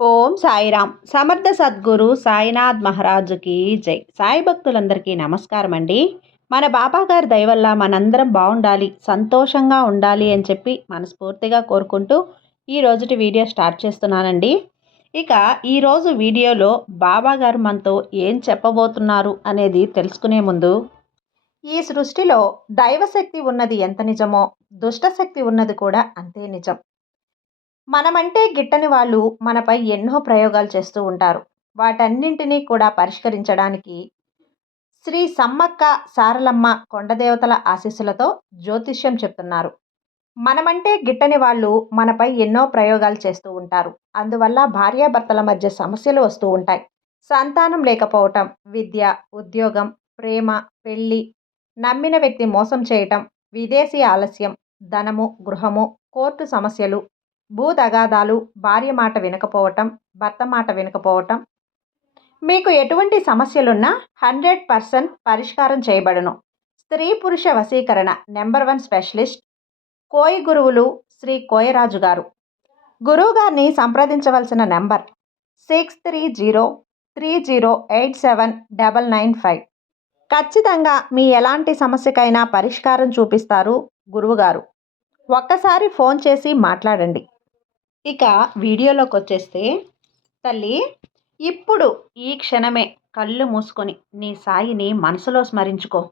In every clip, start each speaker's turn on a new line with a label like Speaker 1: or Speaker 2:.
Speaker 1: ఓం సాయిరామ్ సమర్థ సద్గురు సాయినాథ్ మహారాజుకి జై. సాయి భక్తులందరికీ నమస్కారం అండి. మన బాబాగారి దయవల్ల మనందరం బాగుండాలి సంతోషంగా ఉండాలి అని చెప్పి మనస్ఫూర్తిగా కోరుకుంటూ ఈ రోజుటి వీడియో స్టార్ట్ చేస్తున్నానండి. ఇక ఈరోజు వీడియోలో బాబాగారు మనతో ఏం చెప్పబోతున్నారు అనేది తెలుసుకునే ముందు ఈ సృష్టిలో దైవశక్తి ఉన్నది ఎంత నిజమో దుష్టశక్తి ఉన్నది కూడా అంతే నిజం. మనమంటే గిట్టని వాళ్ళు మనపై ఎన్నో ప్రయోగాలు చేస్తూ ఉంటారు. వాటన్నింటినీ కూడా పరిష్కరించడానికి శ్రీ సమ్మక్క సారలమ్మ కొండదేవతల ఆశీస్సులతో జ్యోతిష్యం చెప్తున్నారు. మనమంటే గిట్టని వాళ్ళు మనపై ఎన్నో ప్రయోగాలు చేస్తూ ఉంటారు. అందువల్ల భార్యాభర్తల మధ్య సమస్యలు వస్తూ ఉంటాయి. సంతానం లేకపోవటం విద్య ఉద్యోగం ప్రేమ పెళ్ళి నమ్మిన వ్యక్తి మోసం చేయటం విదేశీ ఆలస్యం ధనము గృహము కోర్టు సమస్యలు భూ తగాదాలు భార్య మాట వినకపోవటం భర్త మాట వినకపోవటం. మీకు ఎటువంటి సమస్యలున్నా హండ్రెడ్ పర్సెంట్ పరిష్కారం చేయబడును. స్త్రీ పురుష వశీకరణ నెంబర్ వన్ స్పెషలిస్ట్ కోయి గురువులు శ్రీ కోయరాజు గారు. గురువుగారిని సంప్రదించవలసిన number six three zero three zero eight seven double nine five. ఖచ్చితంగా మీ ఎలాంటి సమస్యకైనా పరిష్కారం చూపిస్తారు గురువుగారు ఒక్కసారి ఫోన్ చేసి మాట్లాడండి. ఇక వీడియోలోకి వచ్చేస్తే తల్లి ఇప్పుడు ఈ క్షణమే కళ్ళు మూసుకొని నీ సాయిని మనసులో స్మరించుకో.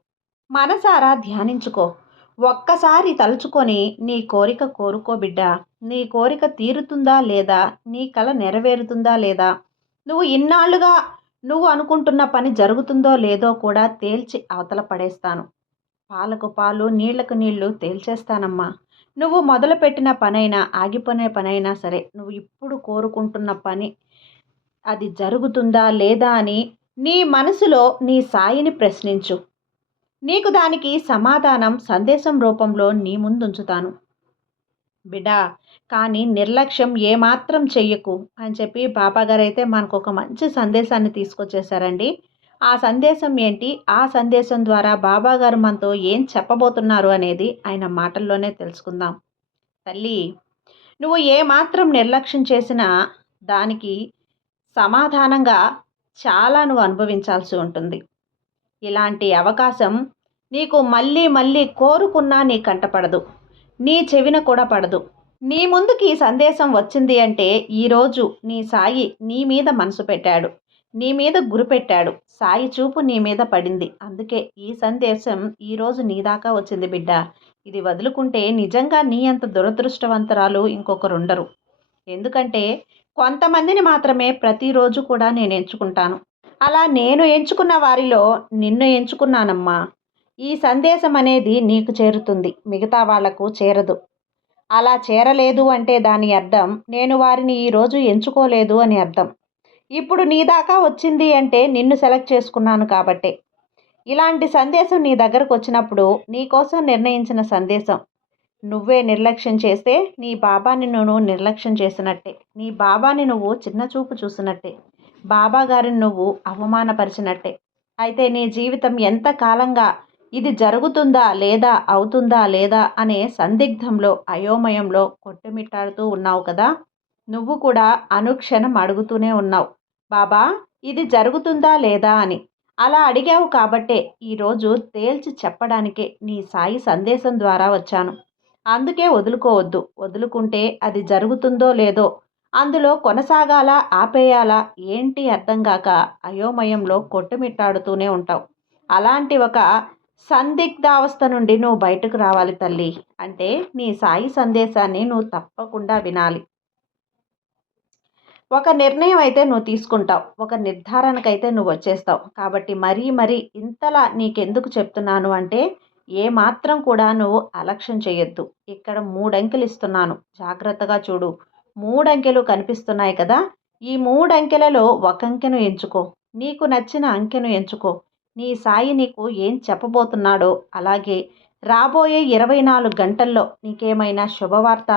Speaker 1: మనసారా ధ్యానించుకో. ఒక్కసారి తలుచుకొని నీ కోరిక కోరుకో బిడ్డ. నీ కోరిక తీరుతుందా లేదా? నీ కళ నెరవేరుతుందా లేదా? నువ్వు ఇన్నాళ్ళుగా నువ్వు అనుకుంటున్న పని జరుగుతుందో లేదో కూడా తేల్చి అవతల పడేస్తాను. పాలకు పాలు నీళ్ళకు నీళ్ళు తేల్చేస్తానమ్మా. నువ్వు మొదలుపెట్టిన పనైనా ఆగిపోయిన పనైనా సరే నువ్వు ఇప్పుడు కోరుకుంటున్న పని అది జరుగుతుందా లేదా అని నీ మనసులో నీ సాయిని ప్రశ్నించు. నీకు దానికి సమాధానం సందేశం రూపంలో నీ ముందుంచుతాను. బిడా కానీ నిర్లక్ష్యం ఏమాత్రం చెయ్యకు అని చెప్పి బాబాగారు అయితే మనకు ఒక మంచి సందేశాన్ని తీసుకొచ్చేసారండి ఆ సందేశం ఏంటి? ఆ సందేశం ద్వారా బాబా గారు మనతో ఏం చెప్పబోతున్నారు అనేది ఆయన మాటల్లోనే తెలుసుకుందాం. తల్లి నువ్వు ఏమాత్రం నిర్లక్ష్యం చేసినా దానికి సమాధానంగా చాలా నువ్వు అనుభవించాల్సి ఉంటుంది. ఇలాంటి అవకాశం నీకు మళ్ళీ మళ్ళీ కోరుకున్నా నీ కంటపడదు నీ చెవిన కూడా పడదు. నీ ముందుకి సందేశం వచ్చింది అంటే ఈరోజు నీ సాయి నీ మీద మనసు పెట్టాడు. నీ మీద గురిపెట్టాడు సాయి చూపు నీ మీద పడింది. అందుకే ఈ సందేశం ఈరోజు నీ దాకా వచ్చింది బిడ్డ. ఇది వదులుకుంటే నిజంగా నీ అంత దురదృష్టవంతరాలు ఇంకొకరుండరు. ఎందుకంటే కొంతమందిని మాత్రమే ప్రతిరోజు కూడా నేను ఎంచుకుంటాను. అలా నేను ఎంచుకున్న వారిలో నిన్ను ఎంచుకున్నానమ్మా. ఈ సందేశం అనేది నీకు చేరుతుంది. మిగతా వాళ్ళకు చేరదు. అలా చేరలేదు అంటే దాని అర్థం నేను వారిని ఈరోజు ఎంచుకోలేదు అని అర్థం. ఇప్పుడు నీ దాకా వచ్చింది అంటే నిన్ను సెలెక్ట్ చేసుకున్నాను కాబట్టే. ఇలాంటి సందేశం నీ దగ్గరకు వచ్చినప్పుడు నీ కోసం నిర్ణయించిన సందేశం. నువ్వే నిర్లక్ష్యం చేస్తే నీ బాబాని నువ్వు నిర్లక్ష్యం చేసినట్టే. నీ బాబాని నువ్వు చిన్న చూపు చూసినట్టే. బాబా గారిని నువ్వు అవమానపరిచినట్టే. అయితే నీ జీవితం ఎంత కాలంగా ఇది జరుగుతుందా లేదా అవుతుందా లేదా అనే సందిగ్ధంలో అయోమయంలో కొట్టుమిట్టాడుతూ ఉన్నావు కదా? నువ్వు కూడా అనుక్షణం అడుగుతూనే ఉన్నావు. బాబా ఇది జరుగుతుందా లేదా అని. అలా అడిగావు కాబట్టే ఈరోజు తేల్చి చెప్పడానికే నీ సాయి సందేశం ద్వారా వచ్చాను. అందుకే వదులుకోవద్దు. వదులుకుంటే అది జరుగుతుందో లేదో అందులో కొనసాగాలా ఆపేయాలా ఏంటి అర్థం కాక అయోమయంలో కొట్టుమిట్టాడుతూనే ఉంటావు. అలాంటి ఒక సందిగ్ధావస్థ నుండి నువ్వు బయటకు రావాలి తల్లి. అంటే నీ సాయి సందేశాన్ని నువ్వు తప్పకుండా వినాలి. ఒక నిర్ణయం అయితే నువ్వు తీసుకుంటావు. ఒక నిర్ధారణకైతే నువ్వు వచ్చేస్తావు. కాబట్టి మరీ మరీ ఇంతలా నీకెందుకు చెప్తున్నాను అంటే ఏ మాత్రం కూడా నువ్వు అలక్ష్యం చేయొద్దు ఇక్కడ మూడంకెలు ఇస్తున్నాను. జాగ్రత్తగా చూడు. మూడంకెలు కనిపిస్తున్నాయి కదా. ఈ మూడంకెలలో ఒక అంకెను ఎంచుకో. నీకు నచ్చిన అంకెను ఎంచుకో. నీ సాయి నీకు ఏం చెప్పబోతున్నాడో అలాగే రాబోయే ఇరవై నాలుగు గంటల్లో నీకేమైనా శుభవార్త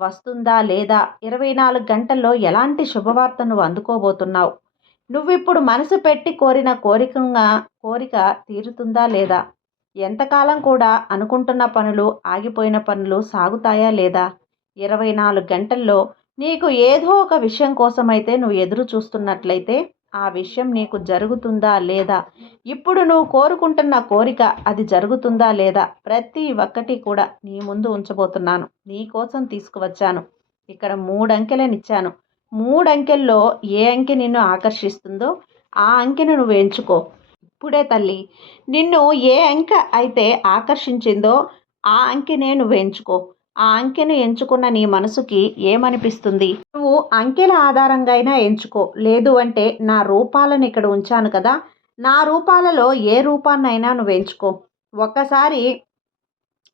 Speaker 1: వస్తుందా లేదా? ఇరవై నాలుగు గంటల్లో ఎలాంటి శుభవార్త నువ్వు అందుకోబోతున్నావు? నువ్విప్పుడు మనసు పెట్టి కోరిన కోరికగా కోరిక తీరుతుందా లేదా? ఎంతకాలం కూడా అనుకుంటున్న పనులు ఆగిపోయిన పనులు సాగుతాయా లేదా? ఇరవై నాలుగు గంటల్లో నీకు ఏదో ఒక విషయం కోసమైతే నువ్వు ఎదురు చూస్తున్నట్లయితే ఆ విషయం నీకు జరుగుతుందా లేదా? ఇప్పుడు నువ్వు కోరుకుంటున్న కోరిక అది జరుగుతుందా లేదా? ప్రతి ఒక్కటి కూడా నీ ముందు ఉంచబోతున్నాను. నీ కోసం తీసుకువచ్చాను. ఇక్కడ మూడు అంకెలను ఇచ్చాను మూడు అంకెల్లో ఏ అంకె నిన్ను ఆకర్షిస్తుందో ఆ అంకెను నువ్వు ఎంచుకో. ఇప్పుడే తల్లి నిన్ను ఏ అంక అయితే ఆకర్షించిందో ఆ అంకెనే నువ్వు ఎంచుకో. ఆ అంకెను ఎంచుకున్న నీ మనసుకి ఏమనిపిస్తుంది? నువ్వు అంకెల ఆధారంగా అయినా ఎంచుకో. లేదు అంటే నా రూపాలను ఇక్కడ ఉంచాను కదా. నా రూపాలలో ఏ రూపాన్నైనా నువ్వు ఎంచుకో. ఒక్కసారి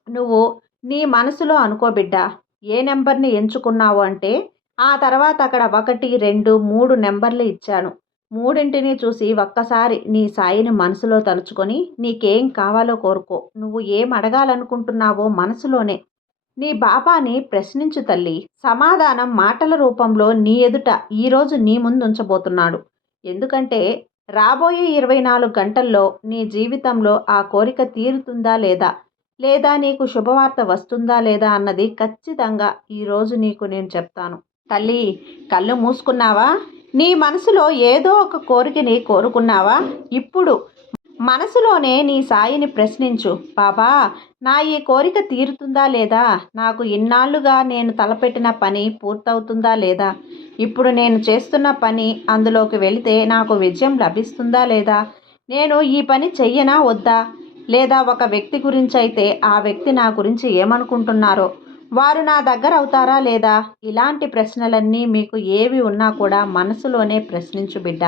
Speaker 1: నువ్వు నీ మనసులో అనుకో బిడ్డ. ఏ నెంబర్ని ఎంచుకున్నావు అంటే ఆ తర్వాత అక్కడ ఒకటి రెండు మూడు నెంబర్లు ఇచ్చాను. మూడింటిని చూసి ఒక్కసారి నీ సాయిని మనసులో తలుచుకొని నీకేం కావాలో కోరుకో. నువ్వు ఏం అడగాలనుకుంటున్నావో మనసులోనే. నీ బాబాని ప్రశ్నించు తల్లి. సమాధానం మాటల రూపంలో నీ ఎదుట ఈరోజు నీ ముందు ఉంచబోతున్నాడు ఎందుకంటే రాబోయే ఇరవై నాలుగు గంటల్లో నీ జీవితంలో ఆ కోరిక తీరుతుందా లేదా? లేదా నీకు శుభవార్త వస్తుందా లేదా అన్నది ఖచ్చితంగా ఈరోజు నీకు నేను చెప్తాను. తల్లి కళ్ళు మూసుకున్నావా? నీ మనసులో ఏదో ఒక కోరికని కోరుకున్నావా? ఇప్పుడు మనసులోనే నీ సాయిని ప్రశ్నించు. బాబా నా ఈ కోరిక తీరుతుందా లేదా? నాకు ఇన్నాళ్ళుగా నేను తలపెట్టిన పని పూర్తవుతుందా లేదా? ఇప్పుడు నేను చేస్తున్న పని అందులోకి వెళితే నాకు విజయం లభిస్తుందా లేదా? నేను ఈ పని చెయ్యనా వద్దా? లేదా ఒక వ్యక్తి గురించి అయితే ఆ వ్యక్తి నా గురించి ఏమనుకుంటున్నారో? వారు నా దగ్గర అవుతారా లేదా? ఇలాంటి ప్రశ్నలన్నీ మీకు ఏవి ఉన్నా కూడా మనసులోనే ప్రశ్నించు బిడ్డ.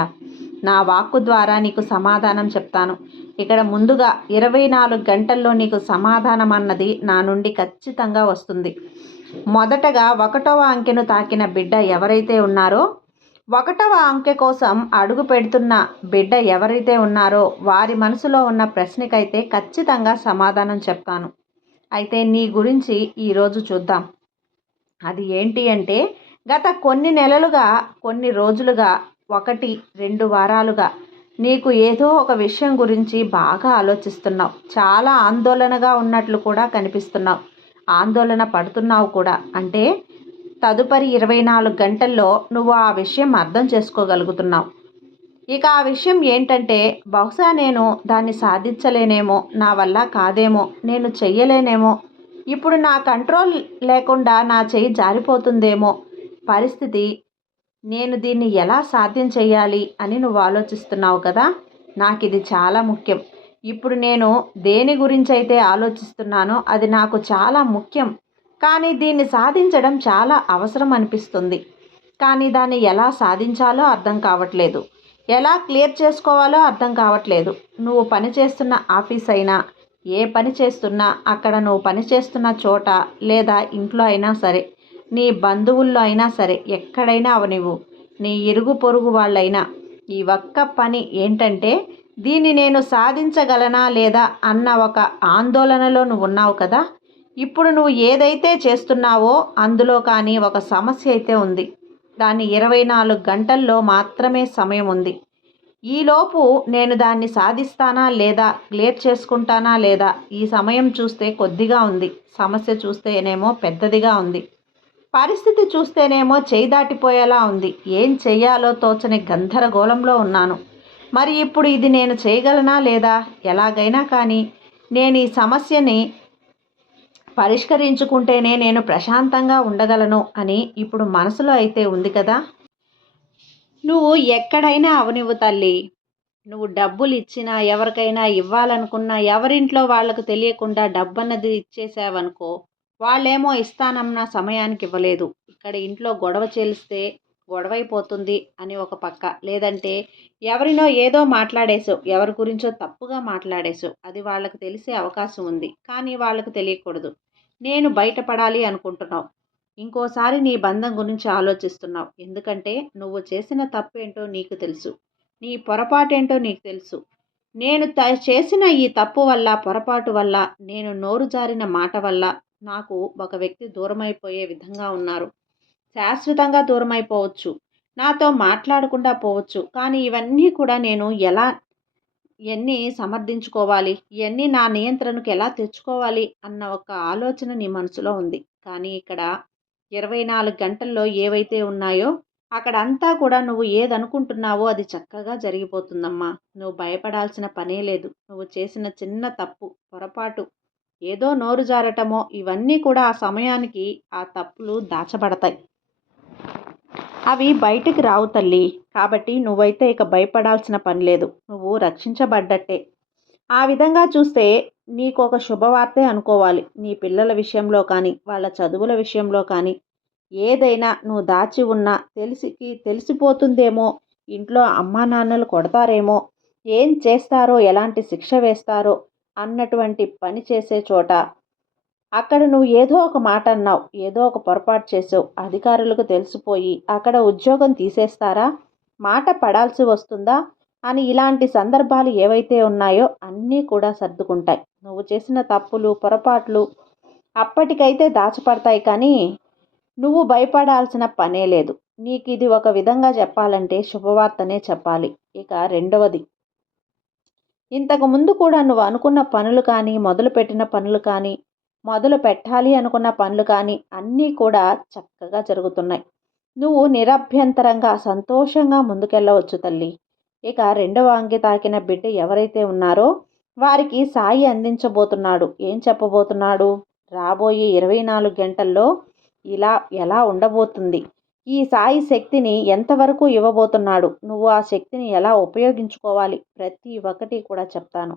Speaker 1: నా వాక్కు ద్వారా నీకు సమాధానం చెప్తాను. ఇక్కడ ముందుగా ఇరవై నాలుగు గంటల్లో నీకు సమాధానం అన్నది నా నుండి ఖచ్చితంగా వస్తుంది. మొదటగా ఒకటవ అంకెను తాకిన బిడ్డ ఎవరైతే ఉన్నారో ఒకటవ అంకె కోసం అడుగు పెడుతున్న బిడ్డ ఎవరైతే ఉన్నారో వారి మనసులో ఉన్న ప్రశ్నకైతే ఖచ్చితంగా సమాధానం చెప్తాను. అయితే నీ గురించి ఈరోజు చూద్దాం. అది ఏంటి అంటే గత కొన్ని నెలలుగా కొన్ని రోజులుగా ఒకటి రెండు వారాలుగా. నీకు ఏదో ఒక విషయం గురించి బాగా ఆలోచిస్తున్నావు. చాలా ఆందోళనగా ఉన్నట్లు కూడా కనిపిస్తున్నావు. ఆందోళన పడుతున్నావు కూడా. అంటే తదుపరి ఇరవై నాలుగు గంటల్లో నువ్వు ఆ విషయం అర్థం చేసుకోగలుగుతున్నావు. ఇక ఆ విషయం ఏంటంటే బహుశా నేను దాన్ని సాధించలేనేమో నా వల్ల కాదేమో నేను చెయ్యలేనేమో. ఇప్పుడు నా కంట్రోల్ లేకుండా నా చెయ్యి జారిపోతుందేమో పరిస్థితి నేను దీన్ని ఎలా సాధ్యం చేయాలి అని నువ్వు ఆలోచిస్తున్నావు కదా? నాకు ఇది చాలా ముఖ్యం. ఇప్పుడు నేను దేని గురించి అయితే ఆలోచిస్తున్నానో అది నాకు చాలా ముఖ్యం. కానీ దీన్ని సాధించడం చాలా అవసరం అనిపిస్తుంది. కానీ దాన్ని ఎలా సాధించాలో అర్థం కావట్లేదు. ఎలా క్లియర్ చేసుకోవాలో అర్థం కావట్లేదు. నువ్వు పని చేస్తున్న ఆఫీస్ అయినా ఏ పని చేస్తున్నా అక్కడ నువ్వు పని చేస్తున్న చోట లేదా ఇంట్లో అయినా సరే నీ బంధువుల్లో అయినా సరే ఎక్కడైనా అవనివ్వు. నీ ఇరుగు పొరుగు వాళ్ళైనా. ఈ ఒక్క పని ఏంటంటే దీన్ని నేను సాధించగలనా లేదా అన్న ఒక ఆందోళనలో నువ్వు ఉన్నావు కదా. ఇప్పుడు నువ్వు ఏదైతే చేస్తున్నావో అందులో కానీ ఒక సమస్య అయితే ఉంది. దాన్ని ఇరవై నాలుగు గంటల్లో మాత్రమే సమయం ఉంది. ఈలోపు నేను దాన్ని సాధిస్తానా లేదా క్లియర్ చేసుకుంటానా లేదా ఈ సమయం చూస్తే కొద్దిగా ఉంది. సమస్య చూస్తేనేమో పెద్దదిగా ఉంది. పరిస్థితి చూస్తేనేమో చేయి దాటిపోయేలా ఉంది. ఏం చెయ్యాలో తోచని గందరగోళంలో ఉన్నాను. మరి ఇప్పుడు ఇది నేను చేయగలనా లేదా? ఎలాగైనా కానీ నేను ఈ సమస్యని పరిష్కరించుకుంటేనే నేను ప్రశాంతంగా ఉండగలను అని ఇప్పుడు మనసులో అయితే ఉంది కదా? నువ్వు ఎక్కడైనా అవనివ్వు తల్లి. నువ్వు డబ్బులు ఇచ్చినా ఎవరికైనా ఇవ్వాలనుకున్నా ఎవరింట్లో వాళ్ళకు తెలియకుండా డబ్బు అన్నది ఇచ్చేసావనుకో వాళ్ళేమో ఇస్తానన్న సమయానికి ఇవ్వలేదు. ఇక్కడ ఇంట్లో గొడవ చేలిస్తే గొడవైపోతుంది అని ఒక పక్క. లేదంటే ఎవరినో ఏదో మాట్లాడేసో ఎవరి గురించో తప్పుగా మాట్లాడేసో అది వాళ్ళకు తెలిసే అవకాశం ఉంది. కానీ వాళ్ళకు తెలియకూడదు. నేను బయటపడాలి అనుకుంటున్నావు. ఇంకోసారి నీ బంధం గురించి ఆలోచిస్తున్నావు. ఎందుకంటే నువ్వు చేసిన తప్పేంటో నీకు తెలుసు. నీ పొరపాటేంటో నీకు తెలుసు. నేను త చేసిన ఈ తప్పు వల్ల పొరపాటు వల్ల నేను నోరు జారిన మాట వల్ల నాకు ఒక వ్యక్తి దూరమైపోయే విధంగా ఉన్నారు. శాశ్వతంగా దూరం అయిపోవచ్చు నాతో మాట్లాడకుండా పోవచ్చు. కానీ ఇవన్నీ కూడా నేను ఎలా ఇవన్నీ సమర్థించుకోవాలి? ఇవన్నీ నా నియంత్రణకు ఎలా తెచ్చుకోవాలి? అన్న ఒక ఆలోచన నీ మనసులో ఉంది. కానీ ఇక్కడ ఇరవై నాలుగు గంటల్లో ఏవైతే ఉన్నాయో అక్కడ అంతా కూడా నువ్వు ఏదనుకుంటున్నావో అది చక్కగా జరిగిపోతుందమ్మా. నువ్వు భయపడాల్సిన పనే లేదు. నువ్వు చేసిన చిన్న తప్పు పొరపాటు ఏదో నోరు జారటమో ఇవన్నీ కూడా ఆ సమయానికి ఆ తప్పులు దాచబడతాయి. అవి బయటికి రావు తల్లి. కాబట్టి నువ్వైతే ఇక భయపడాల్సిన పని లేదు. నువ్వు రక్షించబడ్డట్టే. ఆ విధంగా చూస్తే నీకు ఒక శుభవార్తే అనుకోవాలి. నీ పిల్లల విషయంలో కానీ వాళ్ళ చదువుల విషయంలో కానీ. ఏదైనా నువ్వు దాచి ఉన్నా తెలిసికి తెలిసిపోతుందేమో ఇంట్లో అమ్మా నాన్నలు కొడతారేమో ఏం చేస్తారో ఎలాంటి శిక్ష వేస్తారో అన్నటువంటి పని చేసే చోట అక్కడ నువ్వు ఏదో ఒక మాట అన్నావు ఏదో ఒక పొరపాటు చేసావు అధికారులకు తెలిసిపోయి అక్కడ ఉద్యోగం తీసేస్తారా? మాట పడాల్సి వస్తుందా? అని ఇలాంటి సందర్భాలు ఏవైతే ఉన్నాయో అన్నీ కూడా సర్దుకుంటాయి. నువ్వు చేసిన తప్పులు పొరపాట్లు అప్పటికైతే దాచిపడతాయి కానీ నువ్వు భయపడాల్సిన పనే లేదు. నీకు ఇది ఒక విధంగా చెప్పాలంటే శుభవార్తనే చెప్పాలి. ఇక రెండవది ఇంతకు ముందు కూడా నువ్వు అనుకున్న పనులు కానీ మొదలుపెట్టిన పనులు కానీ మొదలు పెట్టాలి అనుకున్న పనులు కానీ అన్నీ కూడా చక్కగా జరుగుతున్నాయి. నువ్వు నిరభ్యంతరంగా సంతోషంగా ముందుకెళ్ళవచ్చు తల్లి. ఇక రెండవ అంగి తాకిన బిడ్డ ఎవరైతే ఉన్నారో వారికి సాయి అందించబోతున్నాడు. ఏం చెప్పబోతున్నాడు? రాబోయే ఇరవై నాలుగు గంటల్లో ఇలా ఎలా ఉండబోతుంది? ఈ సాయి శక్తిని ఎంతవరకు ఇవ్వబోతున్నాడు? నువ్వు ఆ శక్తిని ఎలా ఉపయోగించుకోవాలి? ప్రతి ఒక్కటి కూడా చెప్తాను.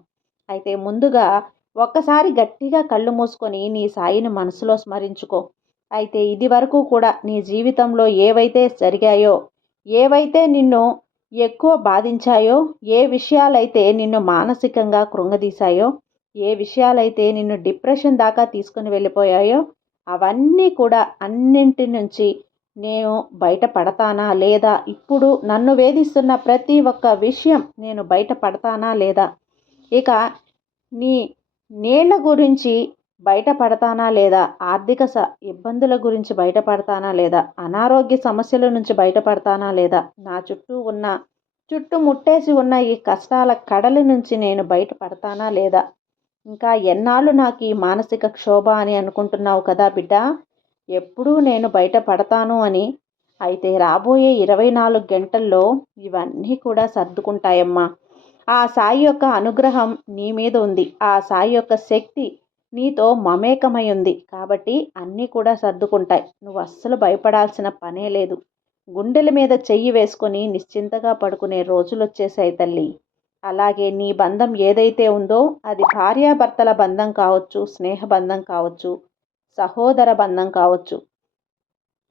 Speaker 1: అయితే ముందుగా ఒక్కసారి గట్టిగా కళ్ళు మూసుకొని నీ సాయిని మనసులో స్మరించుకో. అయితే ఇది వరకు కూడా నీ జీవితంలో ఏవైతే జరిగాయో ఏవైతే నిన్ను ఎక్కువ బాధించాయో ఏ విషయాలైతే నిన్ను మానసికంగా కృంగదీశాయో ఏ విషయాలైతే నిన్ను డిప్రెషన్ దాకా తీసుకుని వెళ్ళిపోయాయో అవన్నీ కూడా అన్నింటి నుంచి నేను బయటపడతానా లేదా? ఇప్పుడు నన్ను వేధిస్తున్న ప్రతి ఒక్క విషయం నేను బయటపడతానా లేదా? ఇక నీ నీళ్ళ గురించి బయటపడతానా లేదా? ఆర్థిక స ఇబ్బందుల గురించి బయటపడతానా లేదా? అనారోగ్య సమస్యల నుంచి బయటపడతానా లేదా? నా చుట్టూ ఉన్న చుట్టూ ముట్టేసి ఉన్న ఈ కష్టాల కడలి నుంచి నేను బయటపడతానా లేదా? ఇంకా ఎన్నాళ్ళు నాకు ఈ మానసిక క్షోభ అని అనుకుంటున్నావు కదా బిడ్డ? ఎప్పుడూ నేను బయటపడతాను అని. అయితే రాబోయే ఇరవై నాలుగు గంటల్లో ఇవన్నీ కూడా సర్దుకుంటాయమ్మా. ఆ సాయి యొక్క అనుగ్రహం నీ మీద ఉంది. ఆ సాయి యొక్క శక్తి నీతో మమేకమై ఉంది. కాబట్టి అన్నీ కూడా సర్దుకుంటాయి. నువ్వు అస్సలు భయపడాల్సిన పనే లేదు. గుండెల మీద చెయ్యి వేసుకొని నిశ్చింతగా పడుకునే రోజులు వచ్చేసాయి తల్లి. అలాగే నీ బంధం ఏదైతే ఉందో అది భార్యాభర్తల బంధం కావచ్చు స్నేహ బంధం కావచ్చు సహోదర బంధం కావచ్చు.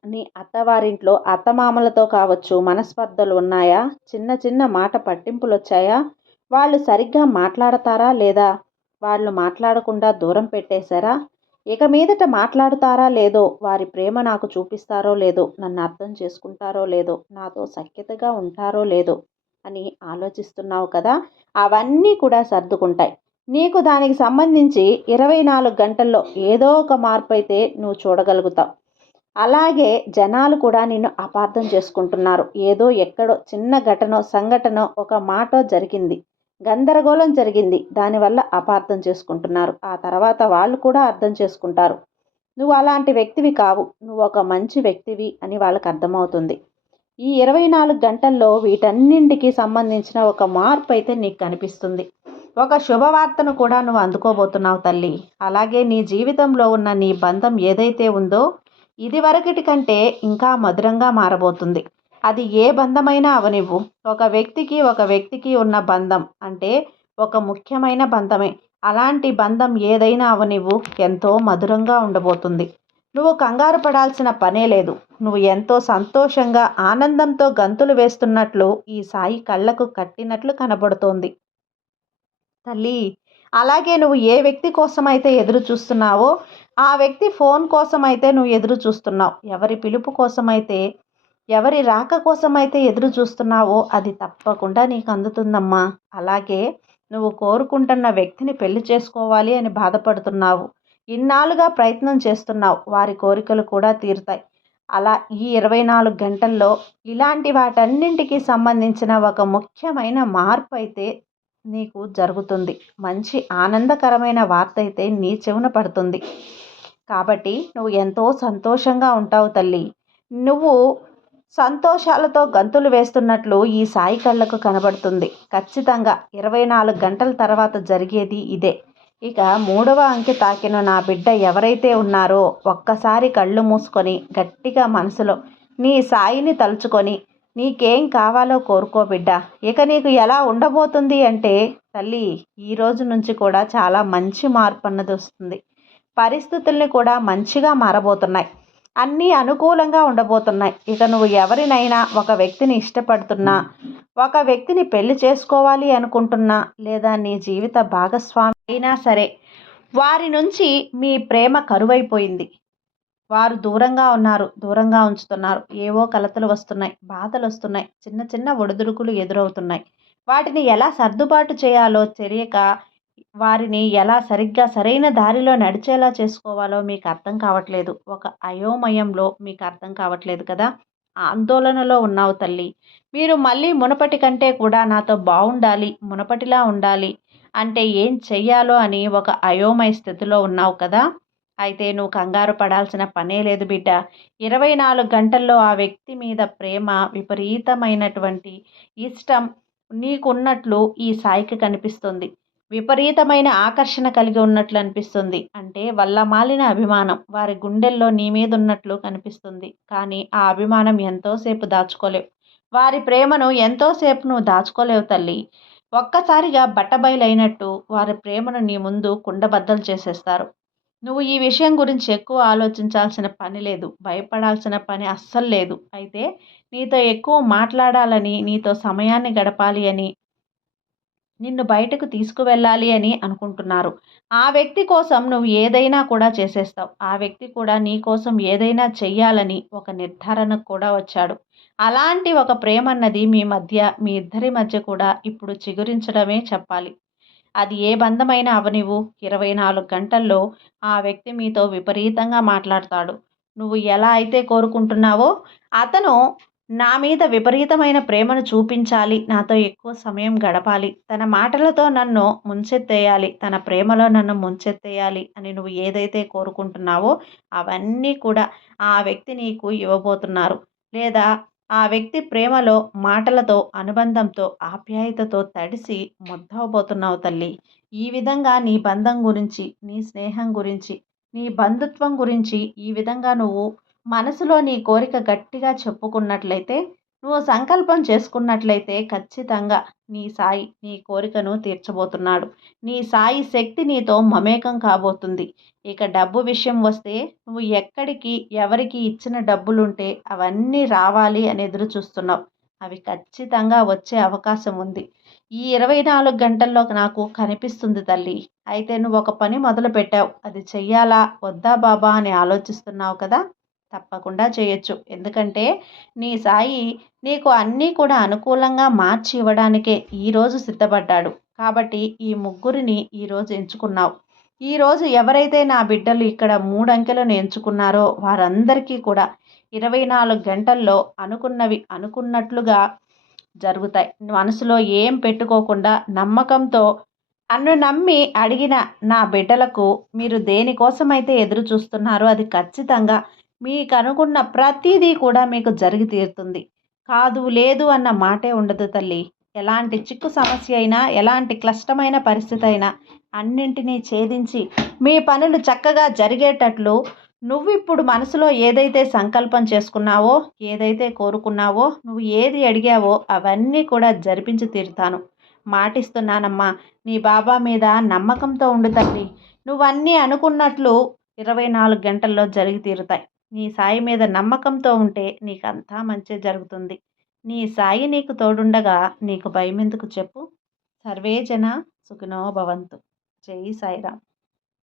Speaker 1: నీ అత్తవారింట్లో అత్తమామలతో కావచ్చు మనస్పర్ధలు ఉన్నాయా? చిన్న చిన్న మాట పట్టింపులు వచ్చాయా వాళ్ళు సరిగ్గా మాట్లాడతారా లేదా? వాళ్ళు మాట్లాడకుండా దూరం పెట్టేశారా? ఇక మీదట మాట్లాడుతారా లేదో వారి ప్రేమ నాకు చూపిస్తారో లేదో నన్ను అర్థం చేసుకుంటారో లేదో నాతో సఖ్యతగా ఉంటారో లేదో అని ఆలోచిస్తున్నావు కదా? అవన్నీ కూడా సర్దుకుంటాయి. నీకు దానికి సంబంధించి ఇరవై నాలుగు గంటల్లో ఏదో ఒక మార్పు అయితే నువ్వు చూడగలుగుతావు. అలాగే జనాలు కూడా నిన్ను అపార్థం చేసుకుంటున్నారు. ఏదో ఎక్కడో చిన్న ఘటన సంఘటన ఒక మాట జరిగింది. గందరగోళం జరిగింది. దానివల్ల అపార్థం చేసుకుంటున్నారు. ఆ తర్వాత వాళ్ళు కూడా అర్థం చేసుకుంటారు. నువ్వు అలాంటి వ్యక్తివి కావు. నువ్వు ఒక మంచి వ్యక్తివి అని వాళ్ళకి అర్థమవుతుంది. ఈ ఇరవై నాలుగు గంటల్లో వీటన్నింటికి సంబంధించిన ఒక మార్పు అయితే నీకు కనిపిస్తుంది. ఒక శుభవార్తను కూడా నువ్వు అందుకోబోతున్నావు తల్లి. అలాగే నీ జీవితంలో ఉన్న నీ బంధం ఏదైతే ఉందో ఇదివరకటి కంటే ఇంకా మధురంగా మారబోతుంది. అది ఏ బంధమైనా అవనివ్వు. ఒక వ్యక్తికి ఒక వ్యక్తికి ఉన్న బంధం అంటే ఒక ముఖ్యమైన బంధమే. అలాంటి బంధం ఏదైనా అవనివ్వు ఎంతో మధురంగా ఉండబోతుంది. నువ్వు కంగారు పడాల్సిన పనే లేదు. నువ్వు ఎంతో సంతోషంగా ఆనందంతో గంతులు వేస్తున్నట్లు ఈ సాయి కళ్ళకు కట్టినట్లు కనబడుతోంది. తల్లి. అలాగే నువ్వు ఏ వ్యక్తి కోసమైతే ఎదురు చూస్తున్నావో ఆ వ్యక్తి ఫోన్ కోసమైతే నువ్వు ఎదురు చూస్తున్నావు. ఎవరి పిలుపు కోసమైతే ఎవరి రాక కోసమైతే ఎదురు చూస్తున్నావో అది తప్పకుండా నీకు అందుతుందమ్మా. అలాగే నువ్వు కోరుకుంటున్న వ్యక్తిని పెళ్ళి చేసుకోవాలి అని బాధపడుతున్నావు. ఇన్నాళ్ళుగా ప్రయత్నం చేస్తున్నావు. వారి కోరికలు కూడా తీరుతాయి. అలా ఈ ఇరవై నాలుగు గంటల్లో ఇలాంటి వాటన్నింటికి సంబంధించిన ఒక ముఖ్యమైన మార్పు అయితే నీకు జరుగుతుంది. మంచి ఆనందకరమైన వార్త అయితే నీ చెవున పడుతుంది. కాబట్టి నువ్వు ఎంతో సంతోషంగా ఉంటావు తల్లి. నువ్వు సంతోషాలతో గంతులు వేస్తున్నట్లు ఈ సాయి కళ్ళకు కనబడుతుంది. ఖచ్చితంగా ఇరవై నాలుగు గంటల తర్వాత జరిగేది ఇదే. ఇక మూడవ అంకె తాకిన నా బిడ్డ ఎవరైతే ఉన్నారో ఒక్కసారి కళ్ళు మూసుకొని గట్టిగా మనసులో నీ సాయిని తలుచుకొని నీకేం కావాలో కోరుకో బిడ్డ. ఇక నీకు ఎలా ఉండబోతుంది అంటే తల్లి ఈ రోజు నుంచి కూడా చాలా మంచి మార్పు అన్నది వస్తుంది. పరిస్థితుల్ని కూడా మంచిగా మారబోతున్నాయి. అన్నీ అనుకూలంగా ఉండబోతున్నాయి. ఇక నువ్వు ఎవరినైనా ఒక వ్యక్తిని ఇష్టపడుతున్నా ఒక వ్యక్తిని పెళ్ళి చేసుకోవాలి అనుకుంటున్నా లేదా నీ జీవిత భాగస్వామి అయినా సరే వారి నుంచి మీ ప్రేమ కరువైపోయింది. వారు దూరంగా ఉన్నారు. దూరంగా ఉంచుతున్నారు. ఏవో కలతలు వస్తున్నాయి. బాధలు వస్తున్నాయి. చిన్న చిన్న ఒడిదుడుకులు ఎదురవుతున్నాయి. వాటిని ఎలా సర్దుబాటు చేయాలో తెలియక వారిని ఎలా సరిగ్గా సరైన దారిలో నడిచేలా చేసుకోవాలో మీకు అర్థం కావట్లేదు. ఒక అయోమయంలో మీకు అర్థం కావట్లేదు కదా? ఆందోళనలో ఉన్నావు తల్లి. మీరు మళ్ళీ మునపటి కంటే కూడా నాతో బాగుండాలి మునపటిలా ఉండాలి అంటే ఏం చెయ్యాలో అని ఒక అయోమయ స్థితిలో ఉన్నావు కదా? అయితే నువ్వు కంగారు పడాల్సిన పనే లేదు బిడ్డ. ఇరవై నాలుగు గంటల్లో ఆ వ్యక్తి మీద ప్రేమ విపరీతమైనటువంటి ఇష్టం నీకున్నట్లు ఈ సాయికి కనిపిస్తుంది. విపరీతమైన ఆకర్షణ కలిగి ఉన్నట్లు అనిపిస్తుంది. అంటే వల్ల మాలిన అభిమానం వారి గుండెల్లో నీ మీద ఉన్నట్లు కనిపిస్తుంది. కానీ ఆ అభిమానం ఎంతోసేపు దాచుకోలేవు. వారి ప్రేమను ఎంతోసేపు నువ్వు దాచుకోలేవు తల్లి. ఒక్కసారిగా బట్టబయలైనట్టు వారి ప్రేమను నీ ముందు కుండబద్దలు చేసేస్తారు. నువ్వు ఈ విషయం గురించి ఎక్కువ ఆలోచించాల్సిన పని లేదు. భయపడాల్సిన పని అస్సలు లేదు. అయితే నీతో ఎక్కువ మాట్లాడాలని నీతో సమయాన్ని గడపాలి అని నిన్ను బయటకు తీసుకువెళ్ళాలి అని అనుకుంటున్నారు. ఆ వ్యక్తి కోసం నువ్వు ఏదైనా కూడా చేసేస్తావు. ఆ వ్యక్తి కూడా నీ కోసం ఏదైనా చెయ్యాలని ఒక నిర్ధారణకు కూడా వచ్చాడు. అలాంటి ఒక ప్రేమ అన్నది మీ మధ్య మీ ఇద్దరి మధ్య కూడా ఇప్పుడు చిగురించడమే చెప్పాలి. అది ఏ బంధమైనా అవనివ్వు ఇరవై నాలుగు గంటల్లో ఆ వ్యక్తి మీతో విపరీతంగా మాట్లాడతాడు. నువ్వు ఎలా అయితే కోరుకుంటున్నావో అతను నా మీద విపరీతమైన ప్రేమను చూపించాలి. నాతో ఎక్కువ సమయం గడపాలి. తన మాటలతో నన్ను ముంచెత్తేయాలి. తన ప్రేమలో నన్ను ముంచెత్తేయాలి అని నువ్వు ఏదైతే కోరుకుంటున్నావో అవన్నీ కూడా ఆ వ్యక్తి నీకు ఇవ్వబోతున్నారు. లేదా ఆ వ్యక్తి ప్రేమలో మాటలతో అనుబంధంతో ఆప్యాయతతో తడిసి ముద్దవబోతున్నావు తల్లి. ఈ విధంగా నీ బంధం గురించి నీ స్నేహం గురించి నీ బంధుత్వం గురించి ఈ విధంగా నువ్వు మనసులో నీ కోరిక గట్టిగా చెప్పుకున్నట్లయితే నువ్వు సంకల్పం చేసుకున్నట్లయితే ఖచ్చితంగా నీ సాయి నీ కోరికను తీర్చబోతున్నాడు. నీ సాయి శక్తి నీతో మమేకం కాబోతుంది. ఇక డబ్బు విషయం వస్తే నువ్వు ఎక్కడికి ఎవరికి ఇచ్చిన డబ్బులుంటే అవన్నీ రావాలి అని ఎదురు చూస్తున్నావు. అవి ఖచ్చితంగా వచ్చే అవకాశం ఉంది. ఈ ఇరవై నాలుగు గంటల్లో నాకు కనిపిస్తుంది తల్లి. అయితే నువ్వు ఒక పని మొదలు పెట్టావు. అది చెయ్యాలా వద్దా బాబా అని ఆలోచిస్తున్నావు కదా? తప్పకుండా చేయొచ్చు. ఎందుకంటే నీ సాయి నీకు అన్నీ కూడా అనుకూలంగా మార్చి ఇవ్వడానికే ఈరోజు సిద్ధపడ్డాడు. కాబట్టి ఈ ముగ్గురిని ఈరోజు ఎంచుకున్నావు. ఈరోజు ఎవరైతే నా బిడ్డలు ఇక్కడ మూడంకెలను ఎంచుకున్నారో వారందరికీ కూడా ఇరవై నాలుగు గంటల్లో అనుకున్నవి అనుకున్నట్లుగా జరుగుతాయి. మనసులో ఏం పెట్టుకోకుండా నమ్మకంతో నన్ను నమ్మి అడిగిన నా బిడ్డలకు మీరు దేనికోసమైతే ఎదురు చూస్తున్నారో అది ఖచ్చితంగా మీకు అనుకున్న ప్రతిదీ కూడా మీకు జరిగి తీరుతుంది. కాదు లేదు అన్న మాటే ఉండదు తల్లి. ఎలాంటి చిక్కు సమస్య అయినా ఎలాంటి క్లిష్టమైన పరిస్థితి అయినా అన్నింటినీ ఛేదించి మీ పనులు చక్కగా జరిగేటట్లు నువ్వు ఇప్పుడు మనసులో ఏదైతే సంకల్పం చేసుకున్నావో ఏదైతే కోరుకున్నావో నువ్వు ఏది అడిగావో అవన్నీ కూడా జరిపించి తీరుతాను. మాటిస్తున్నానమ్మా నీ బాబా మీద నమ్మకంతో ఉండు తల్లి. నువ్వన్నీ అనుకున్నట్లు ఇరవై నాలుగు గంటల్లో జరిగి తీరుతాయి. నీ సాయి మీద నమ్మకంతో ఉంటే నీకంతా మంచి జరుగుతుంది. నీ సాయి నీకు తోడుండగా నీకు భయమెందుకు చెప్పు? సర్వే జన సుఖినో భవంతు. జై సాయిరామ్.